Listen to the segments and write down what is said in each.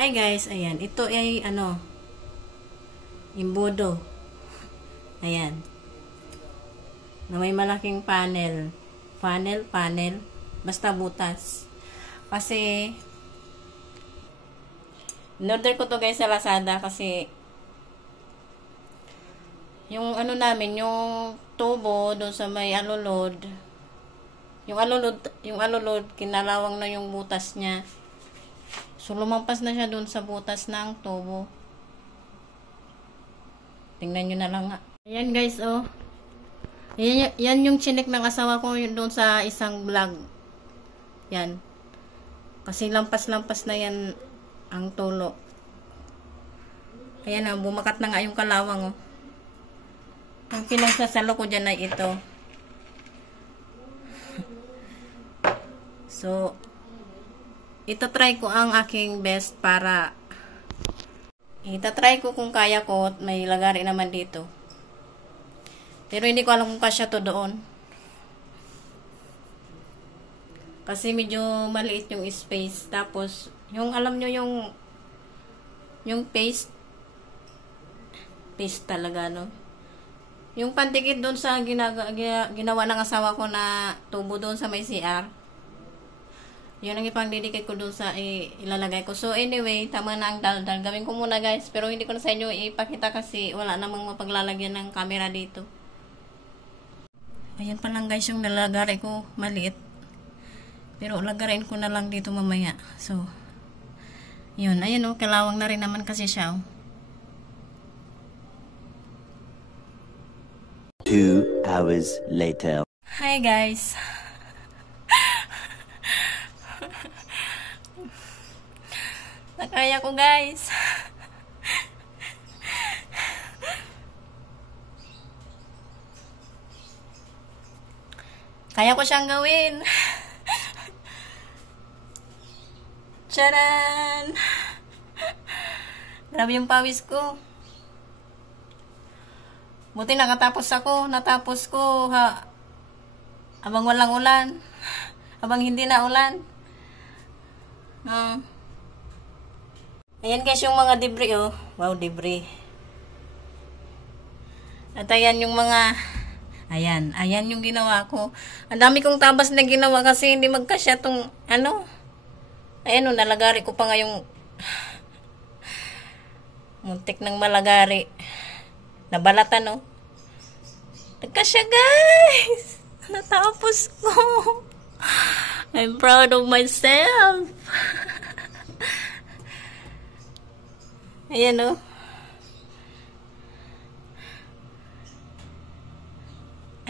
Hi guys, ayan. Ito ay imbudo. Ayan. Na may malaking panel. Panel. Basta butas. Kasi in-order ko to guys sa Lazada kasi yung namin, yung tubo doon sa may alulod. Yung alulod, kinalawang na yung butas niya. So, lumampas na siya dun sa butas ng tubo. Tingnan nyo na lang nga. Ayan guys, oh. Yan yung chinik ng asawa ko doon sa isang vlog. Yan. Kasi lampas-lampas na yan ang tulo. Ayan, bumakat na nga yung kalawang, oh. Ang pinagsasalo ko dyan ay ito. So, itatry ko ang aking best para itatry ko kung kaya ko at may lagari naman dito. Pero hindi ko alam kung kasya to doon. Kasi medyo maliit yung space. Tapos, yung alam nyo yung paste talaga, no? Yung pandikit doon sa ginawa ng asawa ko na tubo doon sa may CR. Yun ang ipangdidikit ko doon sa ilalagay ko. So anyway, tama na ang daldal. Gawin ko muna guys. Pero hindi ko na sa inyo ipakita kasi wala namang mapaglalagyan ng camera dito. Ayan pa lang guys yung nalagari ko. Maliit. Pero lagarin ko na lang dito mamaya. So, yun. Ayan o. Kalawang na rin naman kasi siya o. 2 hours later. Hi guys. Nakaya ko guys. Kaya ko siyang gawin. Charan! Grabe yung pawis ko. Buti nakatapos ako. Natapos ko habang walang ulan. Habang hindi na ulan. Ayan guys yung mga debris oh. Wow, debris. At ayan yung mga ayan yung ginawa ko. Ang dami kong tabas na ginawa kasi hindi magkasya tong ayan oh, nalagari ko pa nga yung muntik ng malagari. Nabalatan oh. Nagkasya guys. Natapos ko. I'm proud of myself. Ayan o.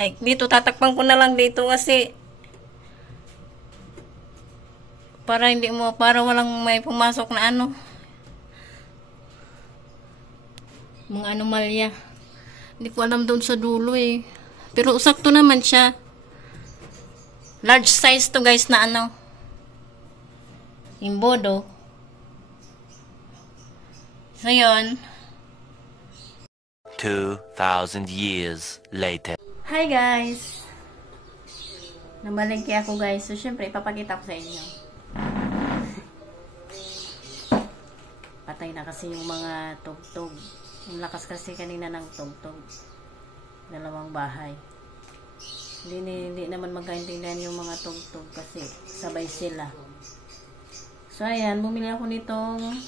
Ay, dito tatakpan ko na lang dito kasi para walang may pumasok na mga anomalya. Hindi ko alam doon sa dulo eh. Pero sakto naman siya. Large size to guys na imbodo. So, yun. 2,000 years later. Hi, guys! Namalengke ako, guys. So, syempre, ipapakita ko sa inyo. Patay na kasi yung mga tugtog. Yung lakas kasi kanina ng tugtog. Dalawang bahay. Hindi naman magkaintindihan yung mga tugtog kasi sabay sila. So, ayan. Bumili ako nitong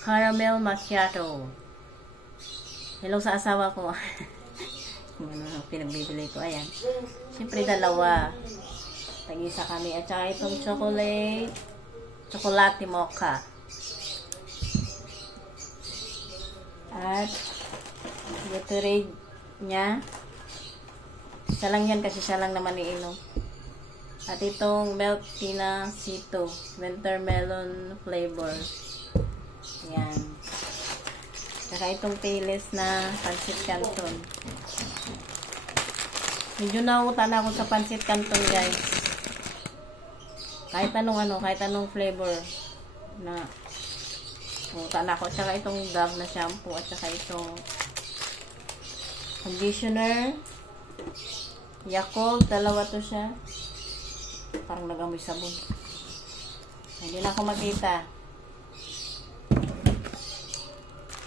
caramel macchiato. Hello sa asawa ko. Pinagbibili ko. Ayan. Siyempre dalawa. Tag-isa kami. At saka itong chocolate mocha. At Gatorade niya. Isa lang yan kasi siya lang naman iinom. At itong milk tina sito. Winter melon flavor. Yan. Saka itong payless na pancit canton. Medyo nauutan ako sa pancit canton guys. Kahit anong flavor na nauutan ako. Saka itong Dove na shampoo at saka itong conditioner. Yakult, dalawa to siya. Parang nagamoy sabon. Hindi na ako makita.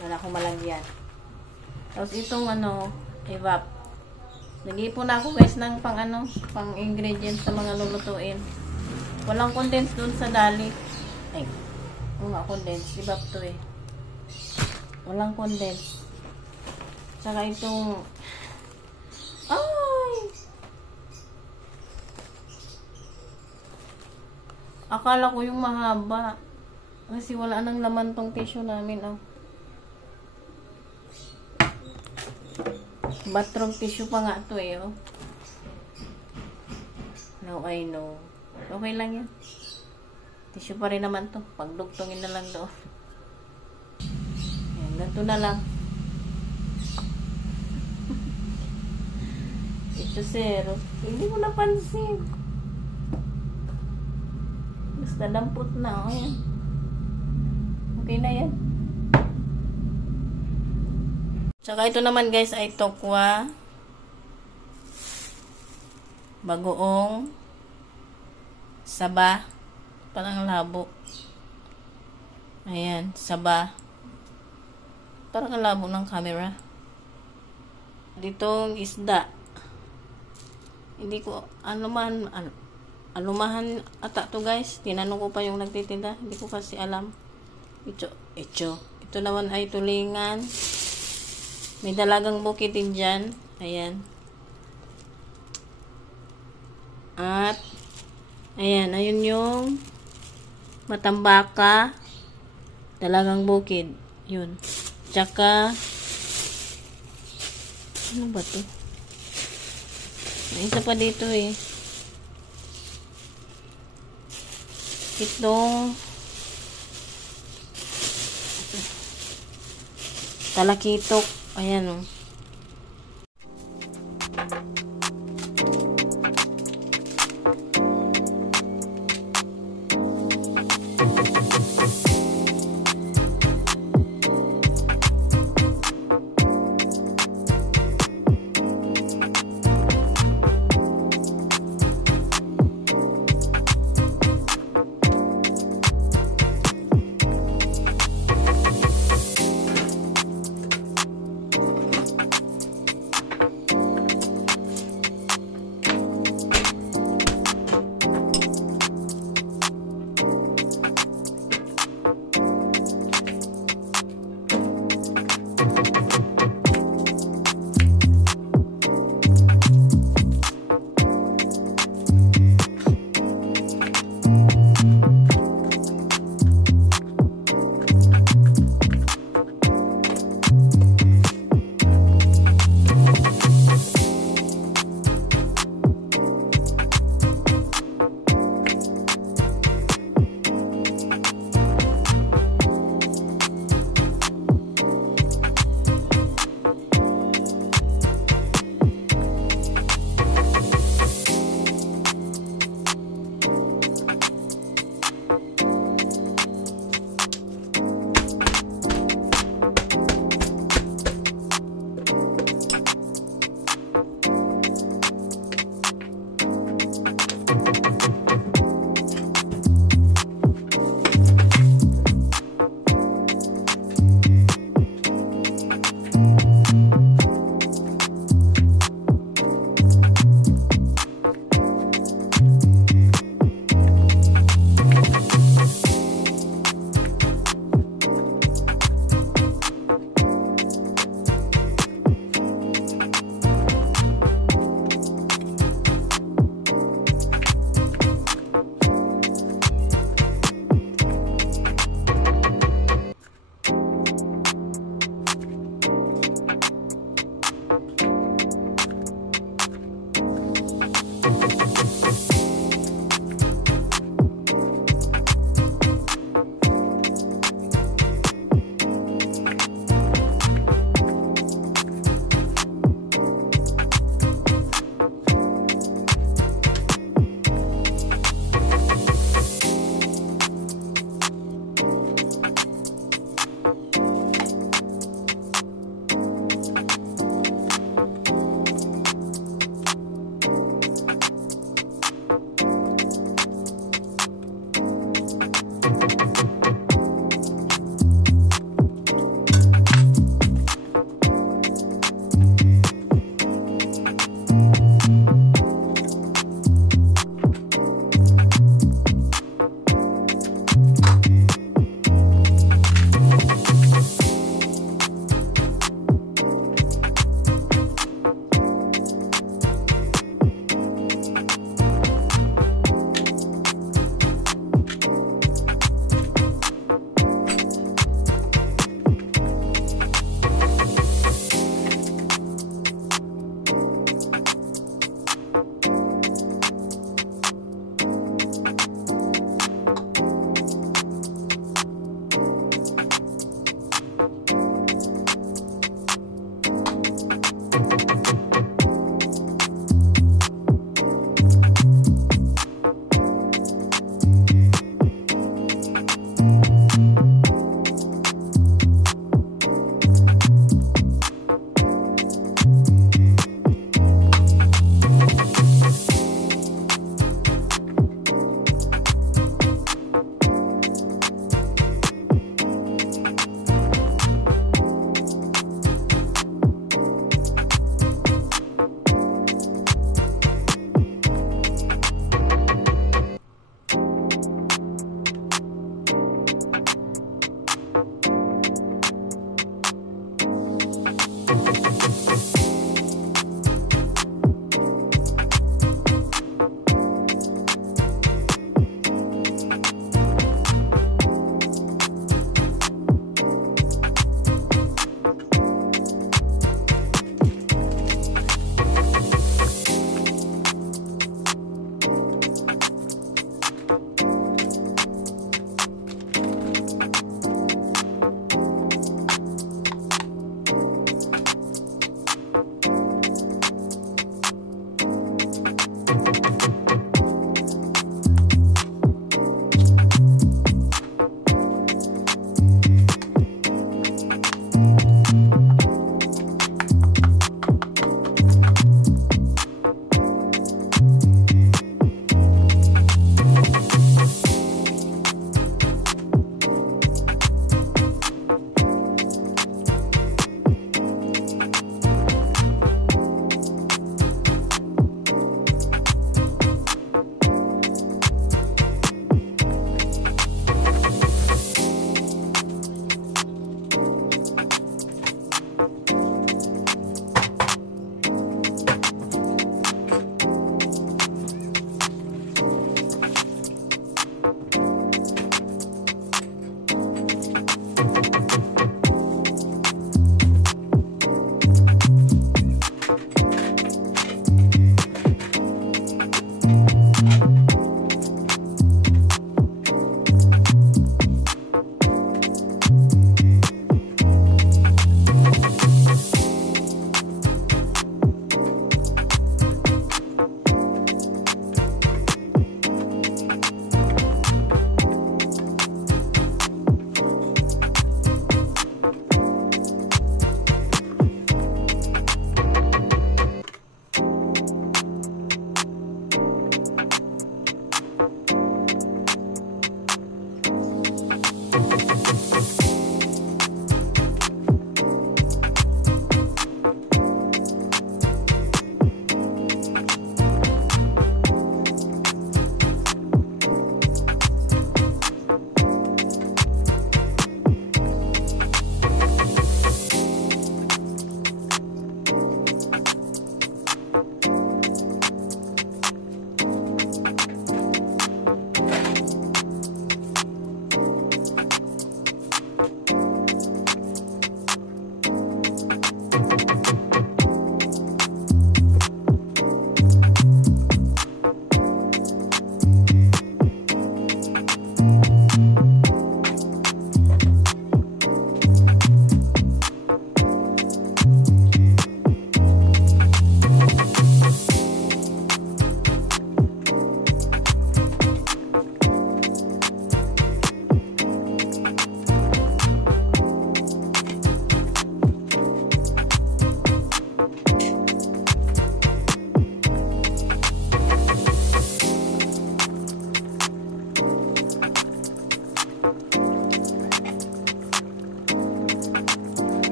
Wala akong malagyan. Tapos itong evap. Nag-ipon na ako guys ng pang ingredients sa mga lulutuin. Walang condense dun sa dali. Ay, nga condense. Evap to eh. Walang condense. Tsaka itong akala ko yung mahaba. Kasi wala nang laman tong tissue namin. Bathroom tissue pa nga to eh. Now I know. Okay lang yan. Tissue pa rin naman to. Pagdugtungin na lang doon. Yan, ganito na lang. Ito zero. Hindi mo napansin. Basta dampot na. Ayan. Okay na yan. Tsaka ito naman guys ay tokwa. Bagoong. Saba. Parang labo. Ayan. Saba. Parang labo ng camera. Ditong isda. Hindi ko alumahan ata to guys. Tinanong ko pa yung nagtitinda. Hindi ko kasi alam. Ito naman ay tulingan. May dalagang bukid din dyan. Ayan. At ayan. Ayun yung matambaka. Dalagang bukid. Yun. Tsaka ano ba to? May isa pa dito eh. Itong talakitok. Ayan o.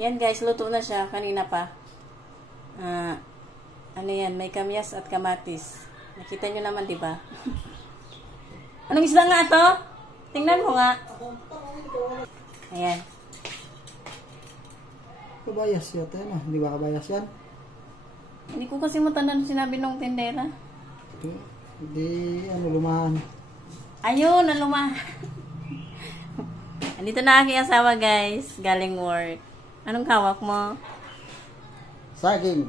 Yan guys, luto na siya. Kanina pa. Ano yan? May kamyas at kamatis. Nakita nyo naman, di ba? Anong isda nga to? Tingnan mo nga. Ayan. Kabayas yata yan ah. Hindi ba kabayas yan? Hindi ko kasi matandaan sinabi nung tendera. Hindi, ano, lumahan. Ayun, naluma. Andito na aking asawa guys. Galing work. Anong hawak mo? Saging.